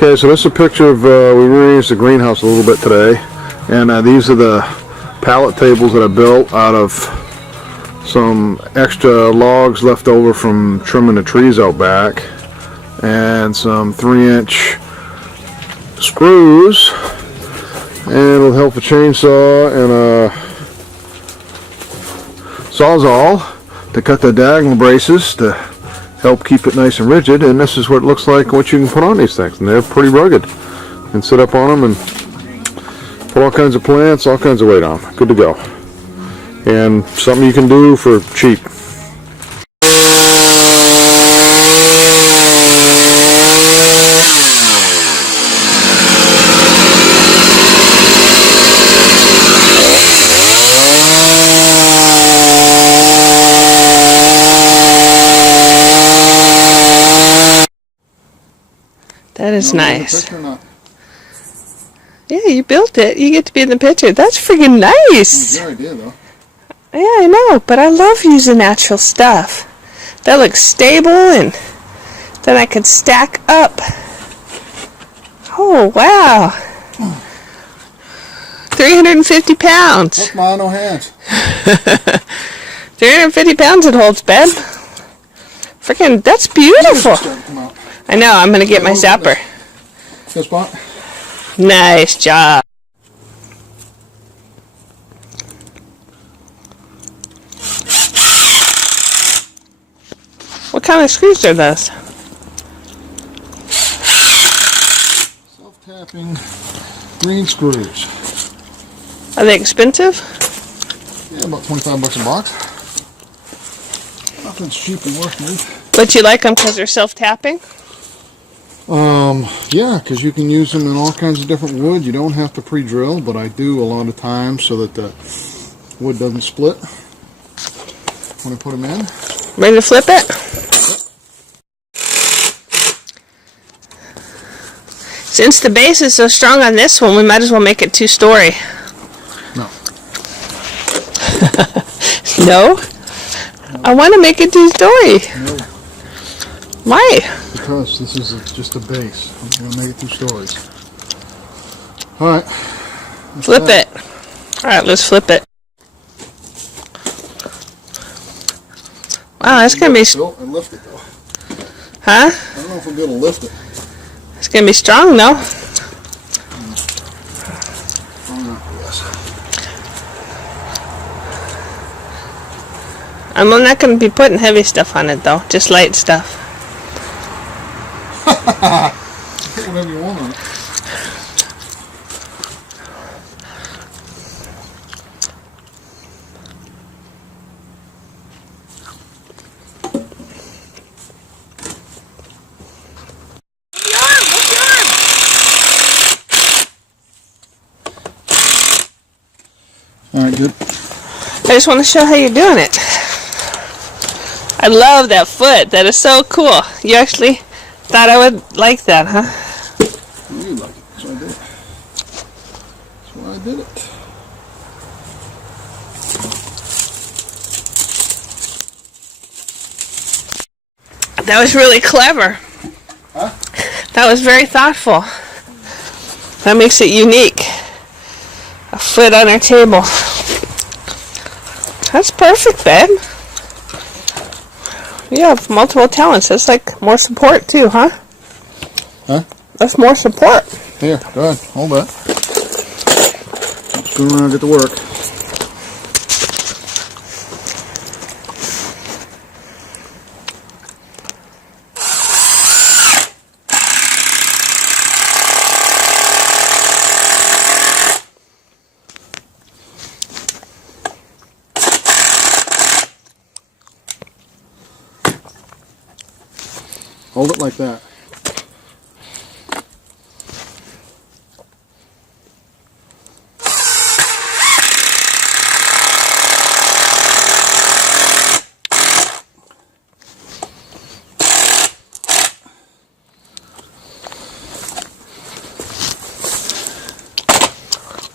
Okay, so this is a picture of, we rearranged the greenhouse a little bit today, and these are the pallet tables that I built out of some extra logs left over from trimming the trees out back, and some 3-inch screws, and it'll help a chainsaw and a sawzall to cut the diagonal braces to help keep it nice and rigid. And this is what it looks like, what you can put on these things, and they're pretty rugged. You can sit up on them and put all kinds of plants, all kinds of weight on them. Good to go. And something you can do for cheap. That is nice. Yeah, you built it. You get to be in the picture. That's freaking nice. Good idea, though. Yeah, I know, but I love using natural stuff. That looks stable, and then I could stack up. Oh, wow. 350 pounds. Look, Ma, no hands. 350 pounds it holds, babe. Freaking, that's beautiful. I know, I'm going to get my zapper. Good spot. Nice job. What kind of screws are those? Self-tapping green screws. Are they expensive? Yeah, about 25 bucks a box. Nothing's cheap and worth me. But you like them because they're self-tapping? Yeah, because you can use them in all kinds of different wood. You don't have to pre-drill, but I do a lot of times so that the wood doesn't split when I put them in. Ready to flip it? Since the base is so strong on this one, we might as well make it 2-story. No. No? I want to make it 2-story. No. Why? Because this is just a base. I'm going to make it 2 stories. Alright. Flip it. Alright, let's flip it. Wow, that's going to be... And lift it, though. Huh? I don't know if we'll be able to lift it. It's going to be strong, though. I'm not going to be putting heavy stuff on it, though. Just light stuff. Put whatever you want on it. Alright, good. I just want to show how you're doing it. I love that foot. That is so cool. You actually thought I would like that, huh? You like it. That's why I did it. That's why I did it. That was really clever. Huh? That was very thoughtful. That makes it unique. A foot on our table. That's perfect, babe. You have multiple talents. That's like more support too, huh? Huh? That's more support. Here, go ahead. Hold that. Let's go around and get to work. Hold it like that.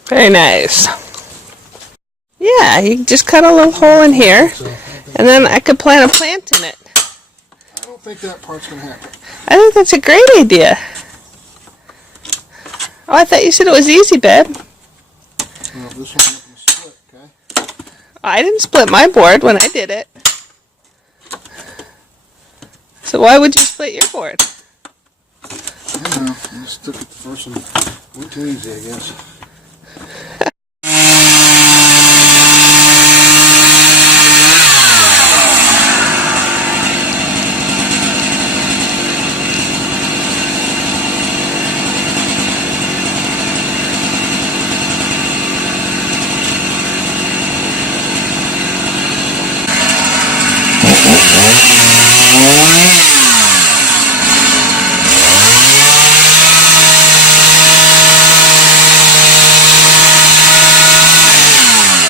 Very nice. Yeah, you just cut a little hole in here, and then I could plant a plant in it. I don't think that part's going to happen. I think that's a great idea. Oh, I thought you said it was easy, babe. Well, this one happened to split, okay? I didn't split my board when I did it. So why would you split your board? I don't know. I just took it the first one. Went too easy, I guess.